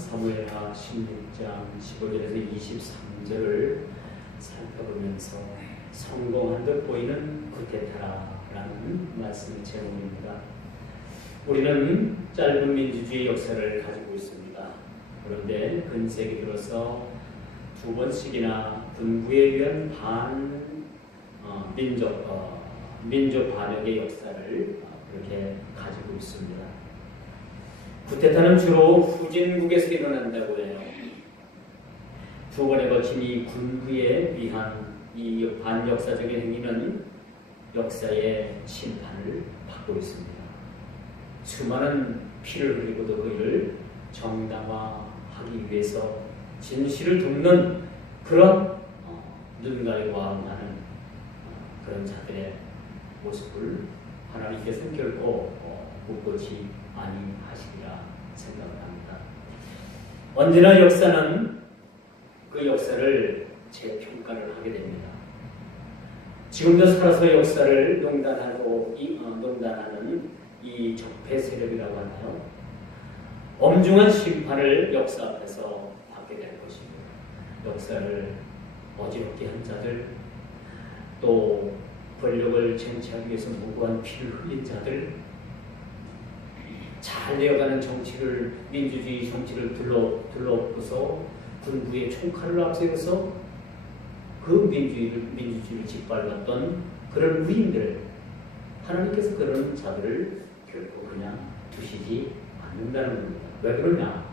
사무엘하 16장 15절에서 23절을 살펴보면서 성공한 듯 보이는 구테타라는 말씀 제목입니다. 우리는 짧은 민주주의 역사를 가지고 있습니다. 그런데 근세기 들어서 두 번씩이나 군부에 의한 민족 반역의 역사를 그렇게 가지고 있습니다. 구테타는 주로 후진국에서 일어난다고 해요. 두 번에 거친 이 군부에 의한 이 반역사적인 행위는 역사의 심판을 받고 있습니다. 수많은 피를 흘리고도 그를 정당화하기 위해서 진실을 돕는 그런 눈가에 와응하는 그런 자들의 모습을 하나님께서는 결코 묵고치 아니하시리라 생각합니다. 언제나 역사는 그 역사를 재평가를 하게 됩니다. 지금도 살아서 역사를 농단하는 이 적폐 세력이라고 하나요? 엄중한 심판을 역사 앞에서 받게 될 것입니다. 역사를 어지럽게 한 자들, 또 권력을 쟁취하기 위해서 무고한 피를 흘린 자들, 잘 되어가는 정치를, 민주주의 정치를 둘러엎고서 군부의 총칼을 앞세워서 그 민주주의를 짓밟았던 그런 무인들, 하나님께서 그런 자들을 결코 그냥 두시지 않는다는 겁니다. 왜 그러냐?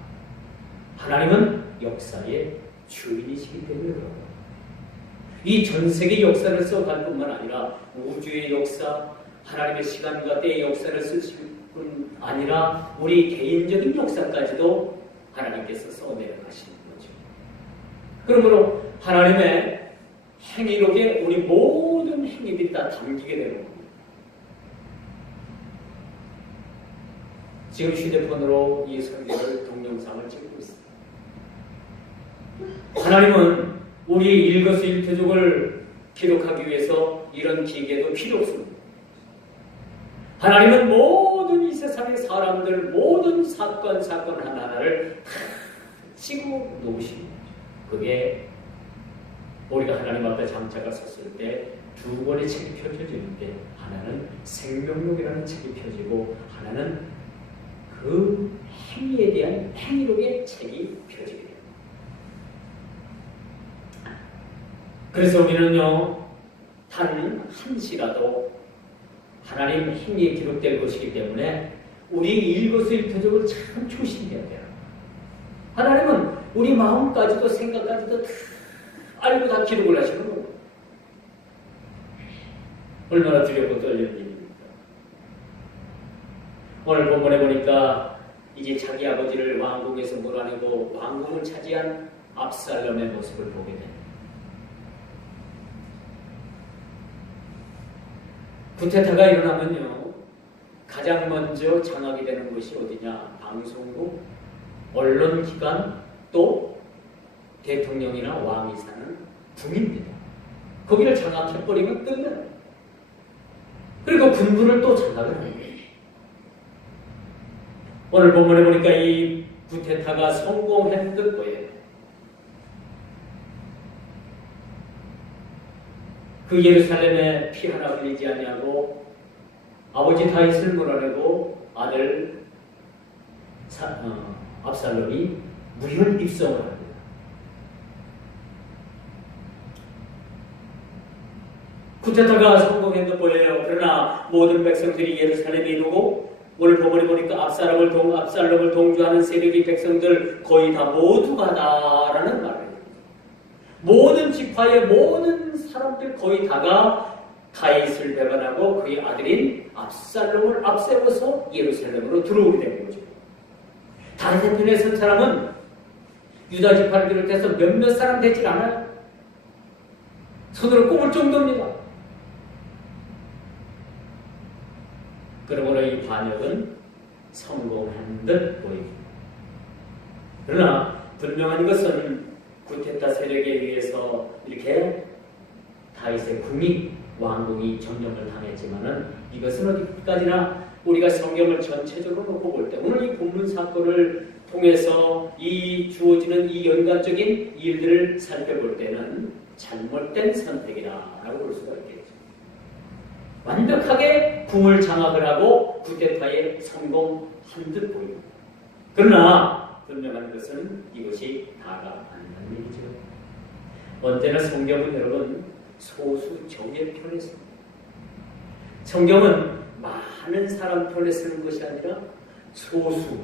하나님은 역사의 주인이시기 때문에 그렇습니다. 이 전 세계 역사를 써갈 뿐만 아니라 우주의 역사, 하나님의 시간과 때의 역사를 쓰실 뿐 아니라 우리 개인적인 역사까지도 하나님께서 써내려가시는 거죠. 그러므로 하나님의 행위록에 우리 모든 행위들이 다 담기게 되는 겁니다. 지금 휴대폰으로 이 설교를 동영상을 찍고 있습니다. 하나님은 우리의 일거수일투족을 기록하기 위해서 이런 기계도 필요 없습니다. 하나님은 모든 이 세상의 사람들, 모든 사건 하나하나를 다 찍어 놓으십니다. 그게 우리가 하나님 앞에 장차가 섰을 때 두 권의 책이 펼쳐지는데, 하나는 생명록이라는 책이 펴지고 하나는 그 행위에 대한 행위록의 책이 펴지게 됩니다. 그래서 우리는요, 단 한시라도 하나님 행위에 기록될 것이기 때문에 우리 일거수일투족을 참 조심해야 돼요. 하나님은 우리 마음까지도 생각까지도 다 알고 다 기록을 하시는 거예요. 얼마나 두렵고 떨리는 일입니까? 오늘 본문에 보니까 이제 자기 아버지를 왕궁에서 몰아내고 왕궁을 차지한 압살롬의 모습을 보게 됩니다. 구테타가 일어나면요, 가장 먼저 장악이 되는 것이 어디냐? 방송국, 언론기관, 또 대통령이나 왕이 사는 궁입니다. 거기를 장악해버리면 끝나요. 그리고 군부를 또 장악을 합니다. 오늘 본문에 보니까 이 구테타가 성공한 듯 보여요. 그 예루살렘에 피 하나 흘리지 아니하고 아버지 다윗을 몰아내고 아들 압살롬이 무혈 입성을 합니다. 구테타가 성공한 듯 보여요. 그러나 모든 백성들이 예루살렘에 이루고, 오늘 본문에 보니까 압살롬을 동조하는 세력의 백성들 거의 다 모두가 다라는 말이에요. 모든 지파의 모든 사람들 거의 다가 다윗을 배반하고 그의 아들인 압살롬을 앞세워서 예루살렘으로 들어오게 되는 거죠. 다윗의 편에 선 사람은 유다 지파를 비롯해서 몇몇 사람 되질 않아요. 손으로 꼽을 정도입니다. 그러므로 이 반역은 성공한 듯 보입니다. 그러나 분명한 것은 구테타 세력에 의해서 이렇게 다윗의 왕궁이 점령을 당했지만은, 이것은 어디까지나 우리가 성경을 전체적으로 놓고 볼 때, 오늘 이 본문 사건을 통해서 이 주어지는 이 연관적인 일들을 살펴볼 때는 잘못된 선택이라고 볼 수가 있겠죠. 완벽하게 궁을 장악을 하고 쿠데타에 성공한 듯 보입니다. 그러나 분명한 것은 이것이 다가 아니라는 얘기죠. 언제나 성경은 여러분 소수 정의 편에 씁니다. 성경은 많은 사람 편에 쓰는 것이 아니라 소수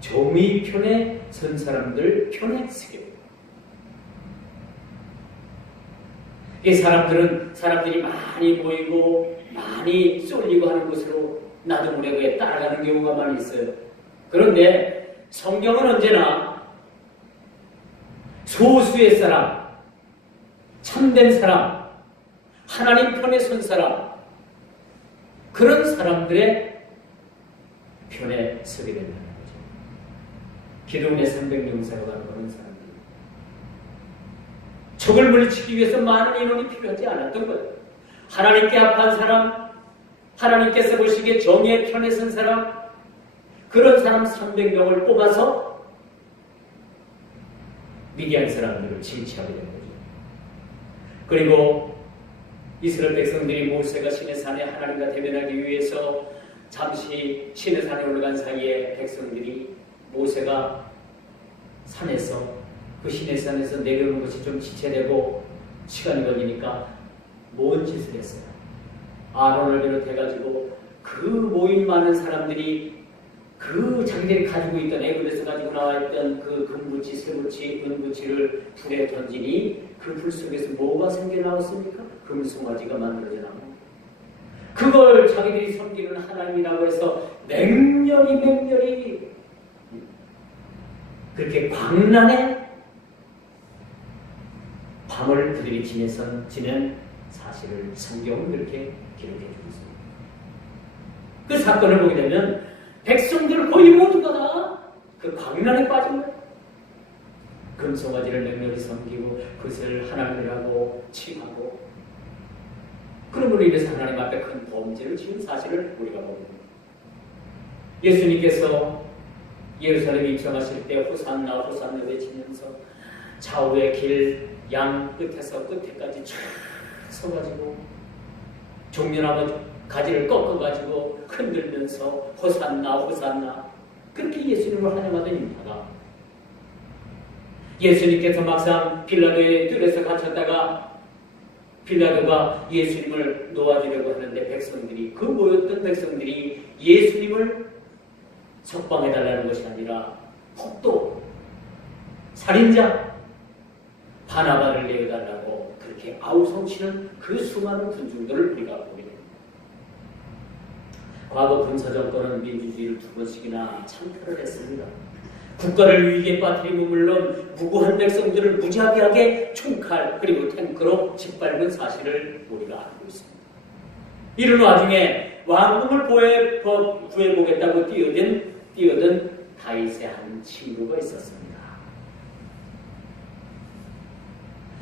정의 편에 선 사람들 편에 쓰게 됩니다. 이 사람들이 많이 모이고 많이 쏠리고 하는 것으로 나도 모르게 따라가는 경우가 많이 있어요. 그런데 성경은 언제나 소수의 사람, 참된 사람, 하나님 편에 선 사람, 그런 사람들의 편에 서게 된다는 거죠. 기독의 300명사가 바로 그런 사람들. 적을 물리치기 위해서 많은 인원이 필요하지 않았던 거예요. 하나님께 합한 사람, 하나님께서 보시기에 정의의 편에 선 사람, 그런 사람 300명을 뽑아서 미디안 사람들을 징치하게 된 거죠. 그리고 이스라엘 백성들이 모세가 시내산에 하나님과 대면하기 위해서 잠시 시내산에 올라간 사이에 백성들이 모세가 산에서 그 시내산에서 내려오는 것이 좀 지체되고 시간이 걸리니까 뭔 짓을 했어요. 아론을 비롯해가지고 그 모임 많은 사람들이 그 자기들이 가지고 있던 애굽에서 가지고 나와있던 그 금부치, 쇠부치, 은부치를 불에 던지니 그 불 속에서 뭐가 생겨나왔습니까? 금송아지가 만들어져 나옵니다. 그걸 자기들이 섬기는 하나님이라고 해서 맹렬히 그렇게 광란의 밤을 그들이 지낸 사실을 성경은 그렇게 기록해 주고 있습니다. 그 사건을 보게 되면 백성들 거의 모두가 다 그 광란에 빠진 거예요. 금송아지를 맹렬히 섬기고 그것을 하나님이라고 칭하고 그러므로 인해서 하나님 앞에 큰 범죄를 지은 사실을 우리가 봅니다. 예수님께서 예루살렘에 입성하실 때 호산나 호산나 외치면서 좌우의 길 양 끝에서 끝에까지 쫙 서가지고 종려나무 가지를 꺾어가지고 흔들면서 호산나 호산나 그렇게 예수님을 환영하던 인파가 예수님께서 막상 빌라도의 뜰에서 갇혔다가 빌라도가 예수님을 놓아주려고 하는데 백성들이 그 모였던 백성들이 예수님을 석방해달라는 것이 아니라 폭도 살인자 바나바를 내어달라고 그렇게 아우성치는 그 수많은 군중들을 우리가 보게 됩니다. 과거 군사정권은 민주주의를 2번씩이나 창탈을 했습니다. 국가를 위기에 빠뜨리면 물론 무고한 백성들을 무자비하게 총칼 그리고 탱크로 짓밟은 사실을 우리가 알고 있습니다. 이런 와중에 왕궁을 구해보겠다고 뛰어든 다윗의 한 친구가 있었습니다.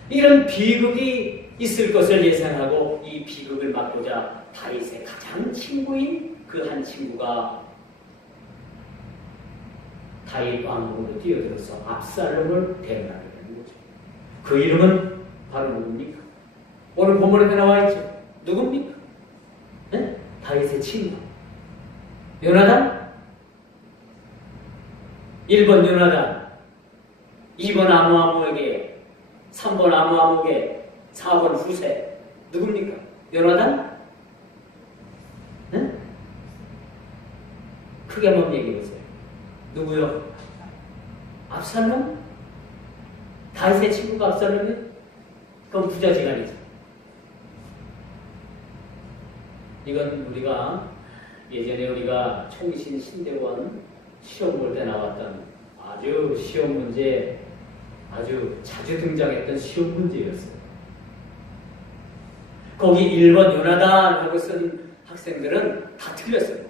이런 비극이 있을 것을 예상하고 이 비극을 막고자 다윗의 가장 친구인 그 한 친구가 다윗 왕궁으로 뛰어들어서 압살롬을 대응하게 되는 거죠. 그 이름은 바로 누굽니까? 오늘 본문에 나와 있죠. 누굽니까? 네? 다윗의 친구 요나단. 1번 요나단, 2번 아무아무에게, 3번 아무아무에게, 4번 후세. 누굽니까? 요나단? 네? 크게 한번 얘기해보세요. 누구요? 압살롬? 다윗의 친구가 압살롬이? 그건 부자지간이죠. 이건 예전에 우리가 총신 신대원 시험 볼 때 나왔던 아주 시험 문제, 아주 자주 등장했던 시험 문제였어요. 거기 1번 요나단하고 쓴 학생들은 다 틀렸어요.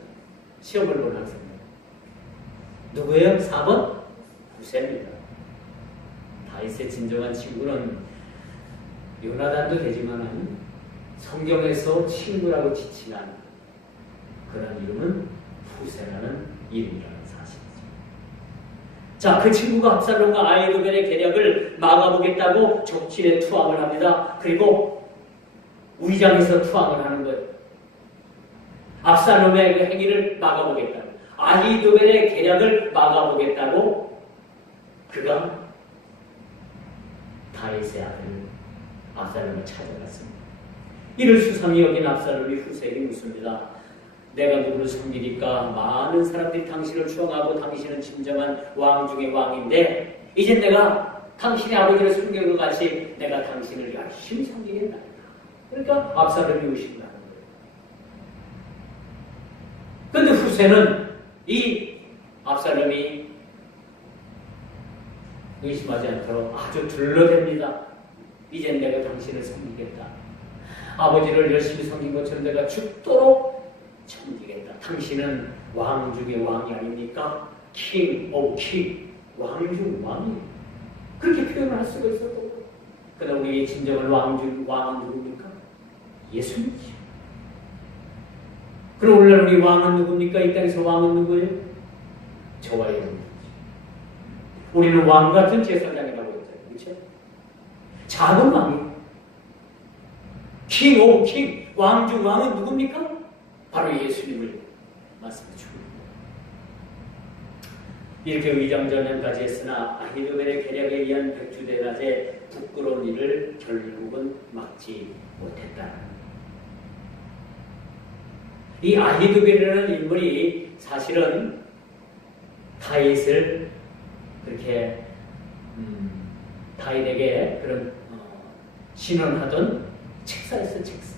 시험을 본 학생들. 누구예요? 4번? 후세입니다. 다윗의 진정한 친구는 요나단도 되지만 성경에서 친구라고 지칭한 그런 이름은 후세라는 이름이라는 사실이죠. 자, 그 친구가 압살롬과 아히도벨의 계략을 막아보겠다고 적진에 투항을 합니다. 그리고 위장에서 투항을 하는 거예요. 압살롬의 그 행위를 막아보겠다고, 아히도벨의 계략을 막아보겠다고 그가 다윗의 아들 압살롬을 찾아갔습니다. 이를 수상히 여긴 압살롬이 후세에게 묻습니다. 내가 누구를 섬기니까 많은 사람들이 당신을 추앙하고 당신은 진정한 왕 중의 왕인데 이제 내가 당신의 아버지를 섬긴 것 같이 내가 당신을 열심히 섬기겠다. 그러니까 압살롬이 의심을 하는 거예요. 그런데 후세는 이 압살롬이 의심하지 않도록 아주 둘러댑니다. 이젠 내가 당신을 섬기겠다. 아버지를 열심히 섬긴 것처럼 내가 죽도록 섬기겠다. 당신은 왕 중의 왕이 아닙니까? King of King, 왕 중 왕이. 그렇게 표현을 할 수가 있어도. 그러나 우리의 진정한 왕은 누굽니까? 예수님이죠. 그럼 오늘날 우리 왕은 누굽니까? 이 땅에서 왕은 누구예요? 저와 여러분이죠. 우리는 왕 같은 제사장이라고 했잖아요. 그렇죠? 작은 왕이. King of King, 왕 중 왕은 누굽니까? 바로 예수님을 말씀해 주고 이렇게 위장전쟁까지 했으나 아히도벨의 계략에 의한 백주대낮의 부끄러운 일을 결국은 막지 못했다. 이 아히도벨이라는 인물이 사실은 다윗을 그렇게 다윗에게 그런 신원하던 책사였어, 책사.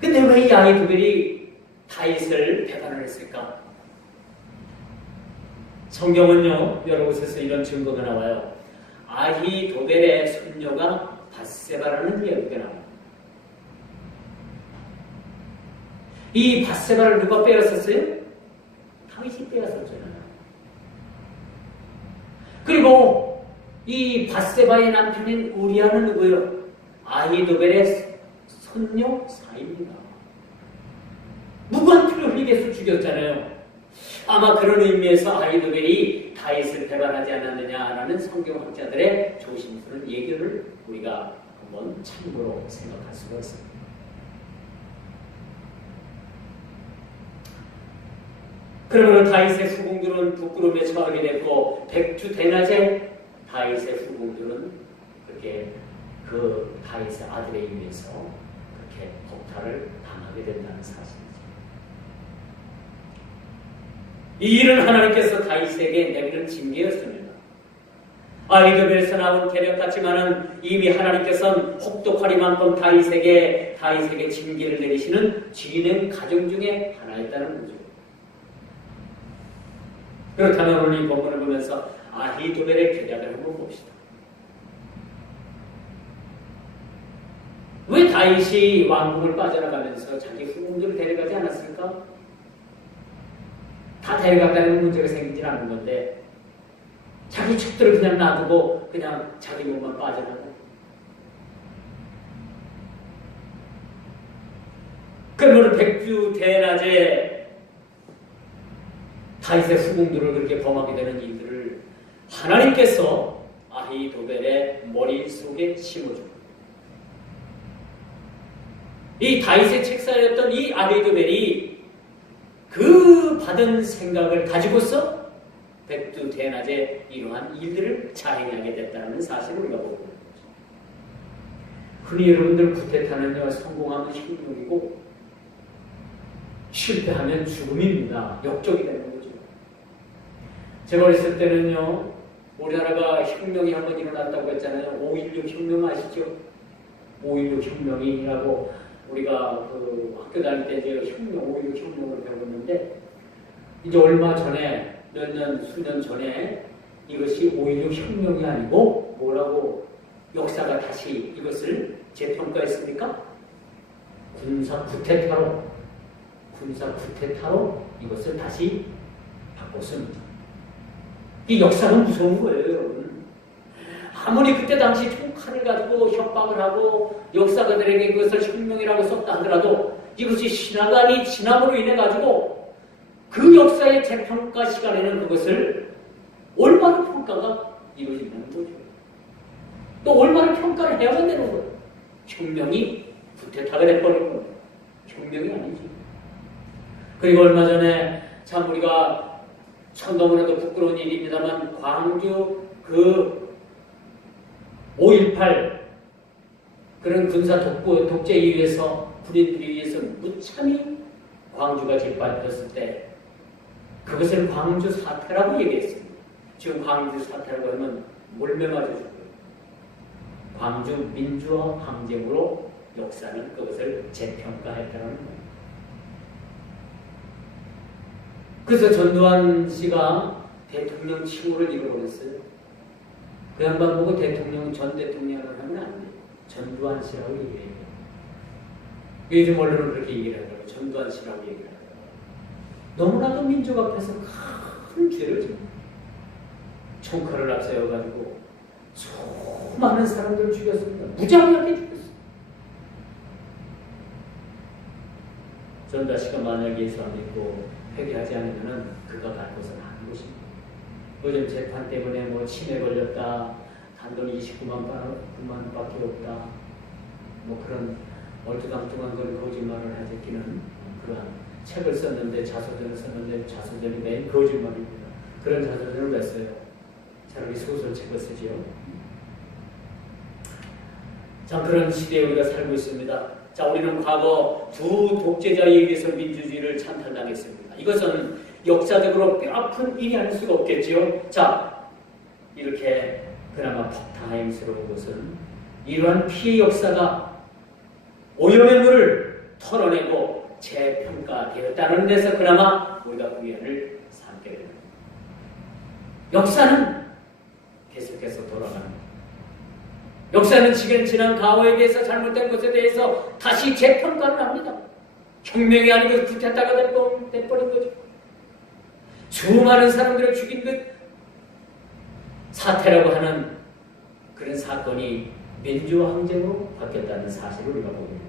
근데 왜 이 아히도벨이 다윗을 배반을 했을까? 성경은요, 여러 곳에서 이런 증거가 나와요. 아히도벨의 손녀가 밧세바라는 이야기가 나와요. 이 밧세바를 누가 빼앗았어요? 다윗이 빼앗았잖아요. 그리고 이 밧세바의 남편인 우리아는 누구예요? 아히도벨의 손녀 사입니다. 무관투를 흘리게해서 죽였잖아요. 아마 그런 의미에서 아히도벨이 다윗을 배반하지 않았느냐라는 성경학자들의 조심스러운 얘기를 우리가 한번 참고로 생각할 수가 있습니다. 그러므로 다윗의 후궁들은 부끄러움에 처하게 됐고 백주 대낮에 다윗의 후궁들은 그렇게 그 다윗의 아들에 의해서 그렇게 폭탈을 당하게 된다는 사실이죠. 이 일은 하나님께서 다윗에게 내리는 징계였습니다. 아히도벨에서 나온 계략 같지만은 이미 하나님께서는 혹독하리만큼 다윗에게 징계를 내리시는 진행 과정 중에 하나였다는 거죠. 그렇다면 오늘 이 본문을 보면서 아히도벨의 계략을 한번 봅시다. 왜 다윗이 왕궁을 빠져나가면서 자기 후궁들을 데려가지 않았을까? 다 데려갔다는 문제가 생기질 않는 건데 자기 첩들을 그냥 놔두고 그냥 자기 몸만 빠져나가. 그러면 백주 대낮에 다윗의 후궁들을 그렇게 범하게 되는 이들을 하나님께서 아히도벨의 머릿속에 심어줍니다. 이 다윗의 책사였던 이 아히도벨이 그 받은 생각을 가지고서 백두 대낮에 이러한 일들을 자행하게 됐다는 사실을 우리가 보고 있는 거죠. 흔히 여러분들 쿠데타는요, 성공하면 혁명이고 실패하면 죽음입니다. 역적이 되는 거죠. 제가 어렸을 때는요, 우리나라가 혁명이 한번 일어났다고 했잖아요. 5.16 혁명 아시죠? 5.16 혁명이라고 우리가 그 학교 다닐 때 이제 혁명, 5.16 혁명을 배웠는데 이제 얼마 전에 수년 전에 이것이 5.16 혁명이 아니고 뭐라고 역사가 다시 이것을 재평가했습니까? 군사 쿠데타로 이것을 다시 바꿨습니다. 이 역사는 무서운 거예요, 여러분. 아무리 그때 당시 총칼을 가지고 협박을 하고 역사가들에게 그것을 혁명이라고 썼다 하더라도 이것이 시간이 지남으로 인해 가지고 그 역사의 재평가 시간에는 그것을 올바른 평가가 이루어진다는 거죠. 또 올바른 평가를 해야만 되는 거예요. 혁명이 구태타가 돼버린 거예요. 혁명이 아니지. 그리고 얼마 전에 참 우리가 너무나도 부끄러운 일입니다만 광주 그 5.18 그런 군사 독재에 의해서 불인들에 의해서 무참히 광주가 짓밟혔을 때 그것을 광주 사태라고 얘기했습니다. 지금 광주 사태라고 하면 몰매 맞아 죽어요. 광주 민주화 항쟁으로 역사는 그것을 재평가했다는 거예요. 그래서 전두환 씨가 대통령 칭호를 잃어버렸어요. 그 양반 보고 전 대통령을 하면 안 돼요. 전두환 씨라고 얘기해요. 요즘 언론은 그렇게 얘기를 하더라고요. 전두환 씨라고 얘기를 하더라고요. 너무나도 민족 앞에서 큰 죄를 집니다. 총칼을 앞세워가지고 수많은 사람들을 죽였습니다. 무자비하게 죽였습니다. 전두환 씨가 만약에 예수 안 믿고 회개하지 않으면 그가 갈 곳은 아닌 것입니다. 요즘 재판 때문에 뭐 치매 걸렸다, 단돈 29만 원밖에 없다, 뭐 그런 얼토당통한 걸 거짓말을 하제끼는 그러한 책을 썼는데 자서전을 썼는데 자서전이 맨 거짓말입니다. 그런 자서전을 왜 써요? 차라리 소설책을 쓰지요. 자, 그런 시대에 우리가 살고 있습니다. 자, 우리는 과거 두 독재자에 의해서 민주주의를 찬탈당했습니다. 이것은 역사적으로 뼈아픈 일이 아닐 수가 없겠지요. 자, 이렇게 그나마 폭탄행스러운 것은 이러한 피해 역사가 오염의 물을 털어내고 재평가되었다는 데서 그나마 우리가 후회를 삼게 됩니다. 역사는 계속해서 돌아가는 역사는 지난 과거에 대해서 잘못된 것에 대해서 다시 재평가를 합니다. 혁명이 아니고 구태타가 돼버린 거죠. 수많은 사람들을 죽인 것 사태라고 하는 그런 사건이 민주화 항쟁으로 바뀌었다는 사실을 우리가 봅니다.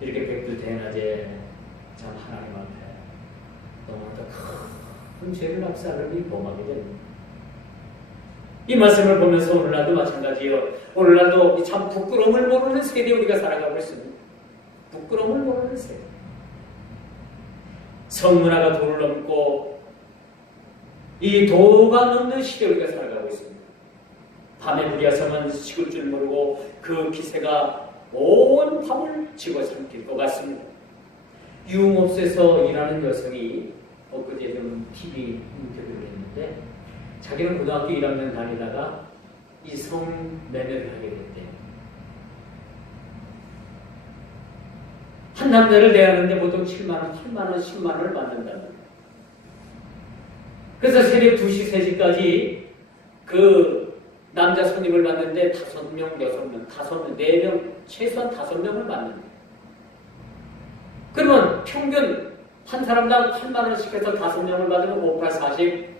이렇게 백두대낮에 참 하나님 앞에 너무나도 큰 죄를 압살하니 범하게 됩니다. 이 말씀을 보면서 오늘날도 마찬가지예요. 오늘날도 참 부끄러움을 모르는 세대에 우리가 살아가고 있습니다. 부끄러움을 모르는 세대. 성문화가 도를 넘고 이 도가 넘는 시대에 우리가 살아가고 있습니다. 밤에 무리하서만 식을 줄 모르고 그 기세가 온 밤을 집어삼킬 것 같습니다. 유흥업소에서 일하는 여성이 엊그제 좀 TV 인터뷰를 했는데 자기는 고등학교 1학년 다니다가 이 성매매를 하게 됐대요. 한 남자를 대하는데 보통 7만원, 8만원, 10만원을 받는답니다. 그래서 새벽 2시, 3시까지 그 남자 손님을 받는데 5명, 6명, 5명, 4명, 최소한 5명을 받는다. 그러면 평균 한 사람당 8만원씩 해서 5명을 받으면 5, 8, 40,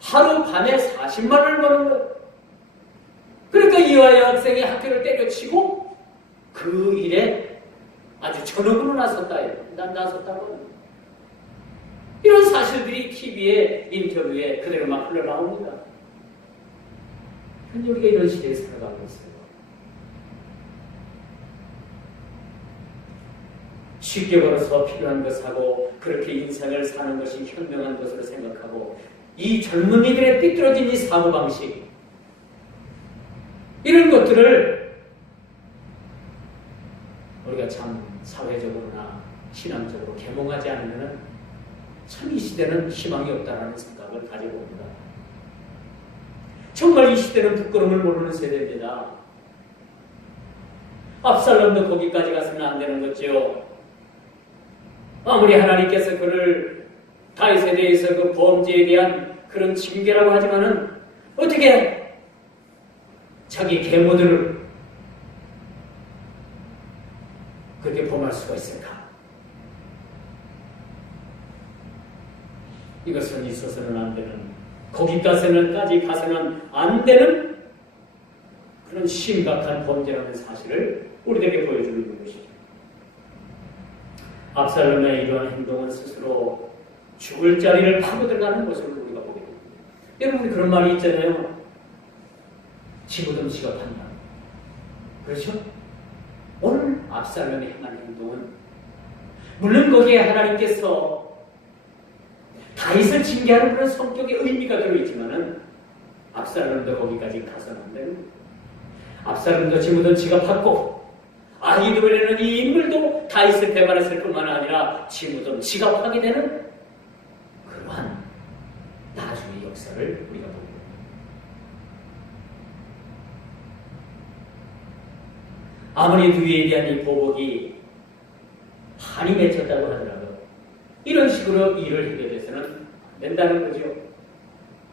하루 밤에 40만 원을 버는 거예요. 그러니까 이화여 학생이 학교를 때려치고 그 일에 아주 전업으로 나섰다고. 이런 사실들이 TV에 인터뷰에 그대로 막 흘러나옵니다. 현재 우리가 이런 시대에 살아가고 있어요. 쉽게 벌어서 필요한 것하고 그렇게 인생을 사는 것이 현명한 것으로 생각하고 이 젊은이들의 삐뚤어진 이 사고방식 이런 것들을 우리가 참 사회적으로나 신앙적으로 계몽하지 않으면 참 이 시대는 희망이 없다라는 생각을 가지고 옵니다. 정말 이 시대는 부끄러움을 모르는 세대입니다. 압살롬도 거기까지 가서는 안 되는 거죠. 아무리 하나님께서 그를 다윗에 대해서 그 범죄에 대한 그런 징계라고 하지만은 어떻게 자기 계모들을 그렇게 범할 수가 있을까? 이것은 있어서는 안 되는, 거기까지 가서는 안 되는 그런 심각한 범죄라는 사실을 우리에게 보여주는 것이죠. 압살롬의 이러한 행동은 스스로 죽을 자리를 파고 들어가는 모습을 우리가 보게 됩니다. 여러분 그런 말이 있잖아요. 지구든 지가 판다. 그렇죠? 오늘 압살롬이 행한 행동은 물론 거기에 하나님께서 다윗을 징계하는 그런 성격의 의미가 들어있지만은 압살롬도 거기까지 가서는 안 되는 거예요. 압살롬도 지구든 지가 팠고 아히도벨에는 이 인물도 다윗을 배반했을 뿐만 아니라 지구든 지가 파게 되는 그러한 나중의 역사를 우리가 보게 됩니다. 아무리 누이에 대한 이 보복이 한이 맺혔다고 하더라도 이런 식으로 일을 하게 돼서는 안 된다는 거죠.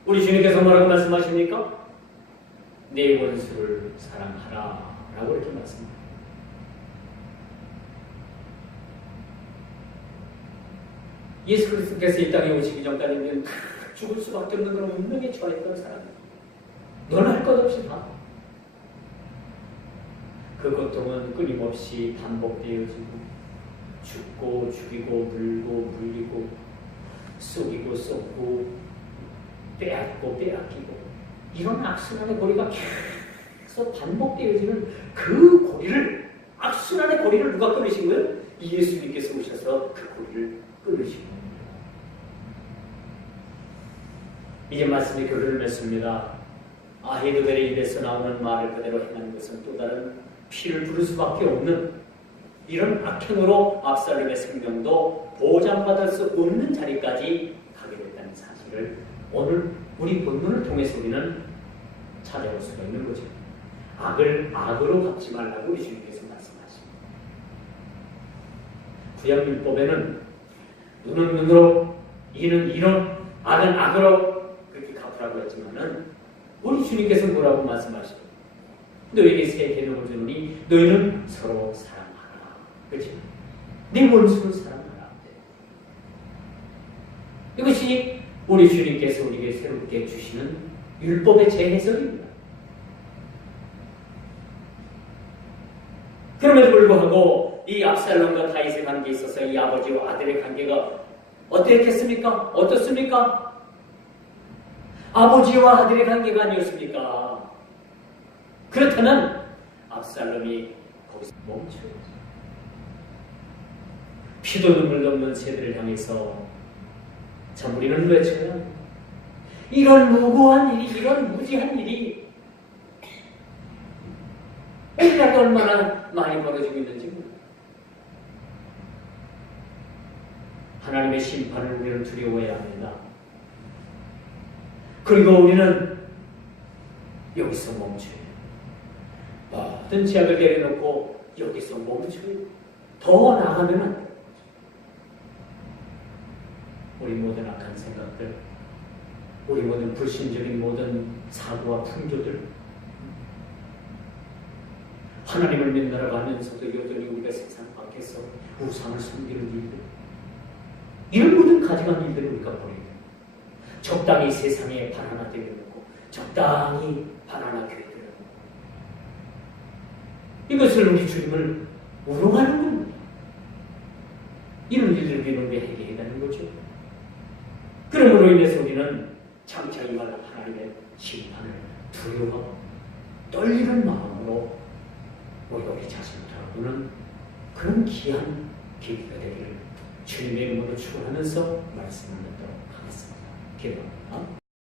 우리 주님께서 뭐라고 말씀하십니까? 내 원수를 사랑하라 라고 이렇게 말씀합니다. 예수 그리스도께서 이 땅에 오시기 전까지는 죽을 수밖에 없는 그런 운명에 처했던 사람입니다. 너는 할 것 없이 다. 그 고통은 끊임없이 반복되어지고 죽고 죽이고 물고 물리고 쏘기고 쏘고 빼앗고 빼앗기고 이런 악순환의 고리가 계속 반복되어지는 그 고리를 악순환의 고리를 누가 끊으신 거예요? 예수님께서 오셔서 그 고리를 끊으신 겁니다. 이제 말씀이 교류를 맺습니다. 아히도벨의 입에서 나오는 말을 그대로 행하는 것은 또 다른 피를 부를 수밖에 없는 이런 악행으로 압살롬의 생명도 보장받을 수 없는 자리까지 가게 됐다는 사실을 오늘 우리 본문을 통해서 우리는 찾아볼 수가 있는 거죠. 악을 악으로 갚지 말라고 우리 주님께서 말씀하십니다. 구약율법에는 눈은 눈으로 이는 이로 악은 악으로 그렇게 갚으라고 했지만은 우리 주님께서 뭐라고 말씀하십니까? 너에게 새 계명을 주노니 너희는 서로 사랑하라. 그렇죠? 내 원수를 사랑하라. 이것이 우리 주님께서 우리에게 새롭게 주시는 율법의 재해석입니다. 그럼에도 불구하고 이 압살롬과 다윗의 관계에 있어서 이 아버지와 아들의 관계가 어떻겠습니까? 어떻습니까? 아버지와 아들의 관계가 아니었습니까? 그렇다면 압살롬이 거기서 멈춰야죠. 피도 눈물도 없는 새들을 향해서 참 우리는 외쳐야 합니다. 이런 무고한 일이, 이런 무지한 일이 우리나라도 얼마나 많이 벌어지고 있는지 모릅니다. 하나님의 심판을 우리는 두려워해야 합니다. 그리고 우리는 여기서 멈춰야 해요. 모든 제약을 내려놓고 여기서 멈춰야 해요. 더 나아가면 안 돼요. 우리 모든 악한 생각들, 우리 모든 불신적인 모든 사고와 풍조들, 하나님을 믿느라고 하면서도 여전히 우리가 세상 밖에서 우상을 섬기는 일들, 이런 모든 가져간 일들을 우리가 버려야 돼요. 적당히 세상에 발 하나 들여놓고 적당히 발 하나 교회 들여놓고 이것을 우리 주님을 우롱하는 겁니다. 이런 일들을 우리는 왜 하게 해야 되는 거죠? 그러므로 인해서 우리는 장차 임할 하나님의 심판을 두려워하고 떨리는 마음으로 우리가 우리 자신을 돌아보는 그런 귀한 계기가 되기를 주님의 이름으로 축원하면서 말씀을 듣도록 하겠습니다. 기도합니다.